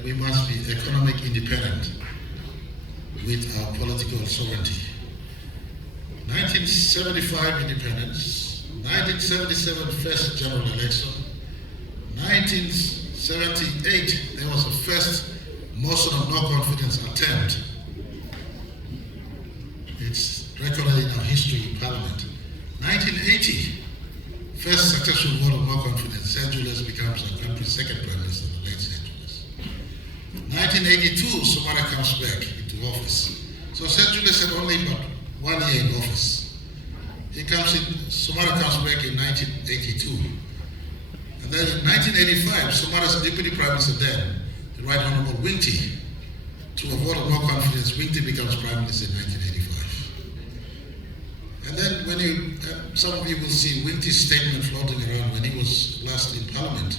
that we must be economic independent with our political sovereignty. 1975 independence, 1977 first general election, 1978 there was a first motion of no confidence attempt. It's recorded in our history in Parliament. 1980, first successful vote of no confidence. St. Julius becomes our country's second prime minister, the late St. Julius. 1982, Somare comes back into office. So St. Julius had only about 1 year in office. Somare comes back in 1982. And then in 1985, Somare's deputy prime minister then, the Right Honorable Winti, through a vote of no confidence, Winti becomes prime minister in 1985. And then when some of you will see Winti's statement floating around when he was last in Parliament.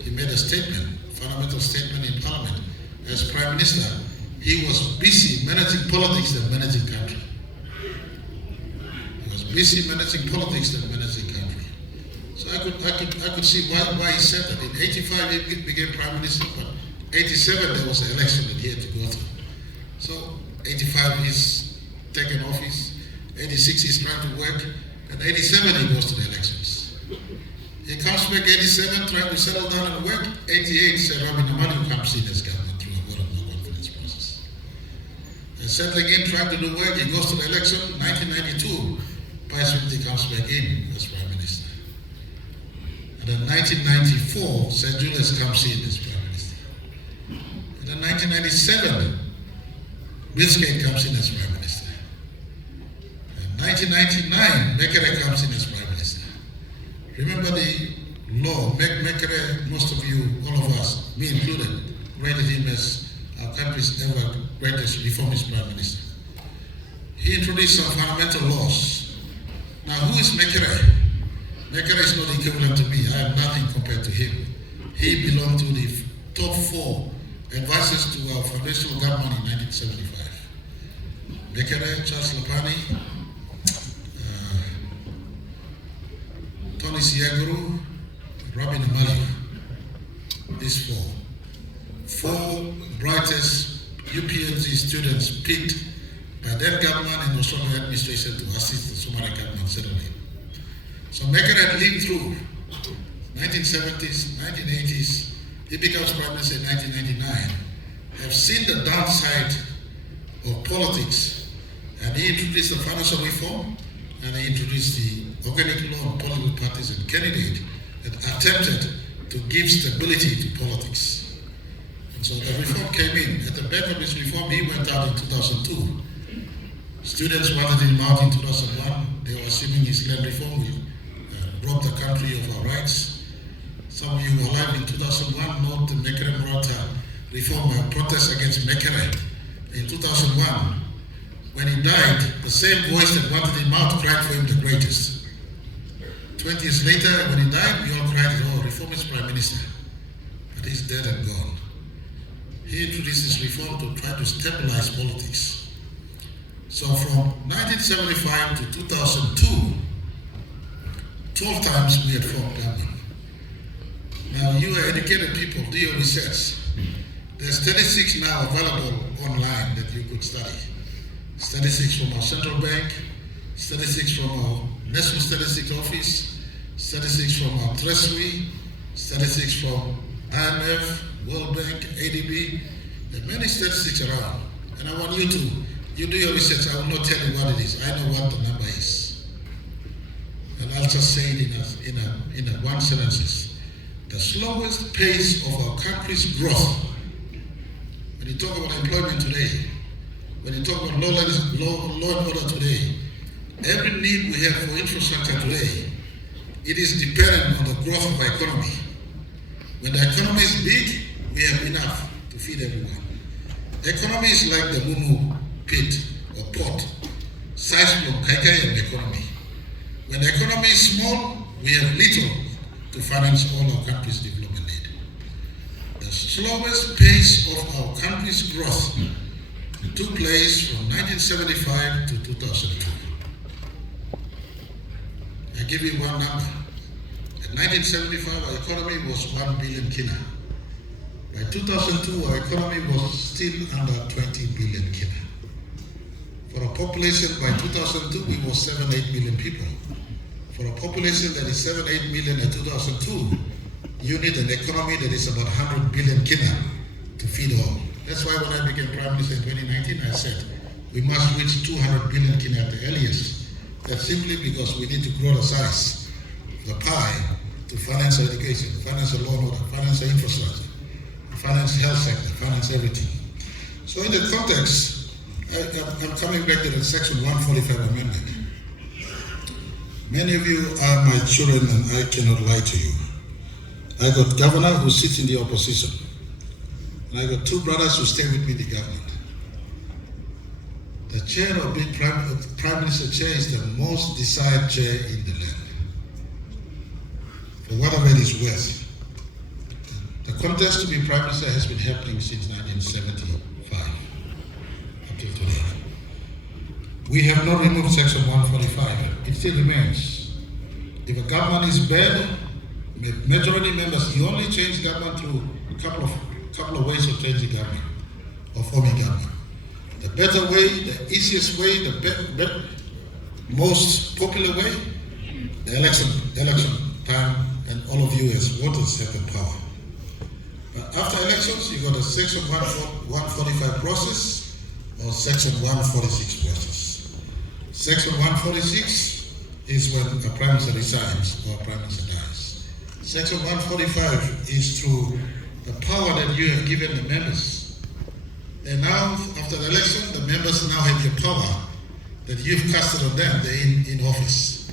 He made a statement, fundamental statement in Parliament. As Prime Minister, he was busy managing politics than managing country. He was busy managing politics than managing country. So I could see why he said that. In 85 he became Prime Minister, but 87 there was an election that he had to go through. So 85 he's taken office. 86 he's trying to work, and 87 he goes to the elections. He comes back 87 trying to settle down and work. 88 Sir Robin Amadu comes in as government through a vote of no confidence process. And settling in, trying to do work, he goes to the election. 1992, Pius Winti comes back in as Prime Minister. And then 1994, St. Julius comes in as Prime Minister. And then 1997, Bilskate comes in as Prime Minister. 1999, Mekere comes in as Prime Minister. Remember the law, Mekere, most of you, all of us, me included, rated him as our country's ever greatest reformist Prime Minister. He introduced some fundamental laws. Now, who is Mekere? Mekere is not equivalent to me. I have nothing compared to him. He belonged to the top 4 advisors to our foundational government in 1975. Mekere, Charles Lapani, Tony Siaguru, Robin Amali. These 4 brightest UPLG students picked by that government and also the administration to assist the Somali government settlement. So Mekere had lived through 1970s, 1980s. He becomes Prime Minister in 1999. Have seen the downside of politics, and he introduced the financial reform, and he introduced the organic law on political parties and candidates that attempted to give stability to politics. And so the reform came in. At the back of this reform, he went out in 2002. Students wanted him out in 2001. They were assuming his land reform will rob the country of our rights. Some of you were alive in 2001, note the Mekere Murata reform protest against Mekere in 2001. When he died, the same voice that wanted him out cried for him the greatest. 20 years later, when he died, we all cried, oh, reformist Prime Minister. But he's dead and gone. He introduced this reform to try to stabilize politics. So from 1975 to 2002, 12 times we had formed government. Now, you are educated people, do your research. There's statistics now available online that you could study. Statistics from our central bank, statistics from our National Statistics Office, statistics from our Treasury, statistics from IMF, World Bank, ADB. There are many statistics around. And I want you do your research. I will not tell you what it is. I know what the number is. And I'll just say it in a one sentence. The slowest pace of our country's growth. When you talk about employment today, when you talk about law and order today, every need we have for infrastructure today, it is dependent on the growth of our economy. When the economy is big, we have enough to feed everyone. The economy is like the Mumu pit or pot, size from Kaikai and economy. When the economy is small, we have little to finance all our country's development need. The slowest pace of our country's growth took place from 1975 to 2002. I give you one number. In 1975, our economy was 1 billion kina. By 2002, our economy was still under 20 billion kina. For a population by 2002, we were 7-8 million people. For a population that is 7-8 million in 2002, you need an economy that is about 100 billion kina to feed all. That's why when I became Prime Minister in 2019, I said, we must reach 200 billion kina at the earliest. That's simply because we need to grow the size of the pie to finance education, finance the law and order, finance the infrastructure, finance health sector, finance everything. So in that context, I'm coming back to the Section 145 amendment. Many of you are my children and I cannot lie to you. I got governor who sits in the opposition. And I got two brothers who stay with me in the government. The chair of being Prime Minister chair is the most desired chair in the land. For whatever it is worth. The contest to be Prime Minister has been happening since 1975 up till today. We have not removed Section 145. It still remains. If a government is bad, majority members, you only change government through a couple of ways of changing government or forming government. The better way, the easiest way, the most popular way, the election time, and all of you as voters have the power. But after elections, you got a Section 145 process or Section 146 process. Section 146 is when a Prime Minister resigns or a Prime Minister dies. Section 145 is through the power that you have given the members. And now, after the election, the members now have your power that you've casted on them. They're in office.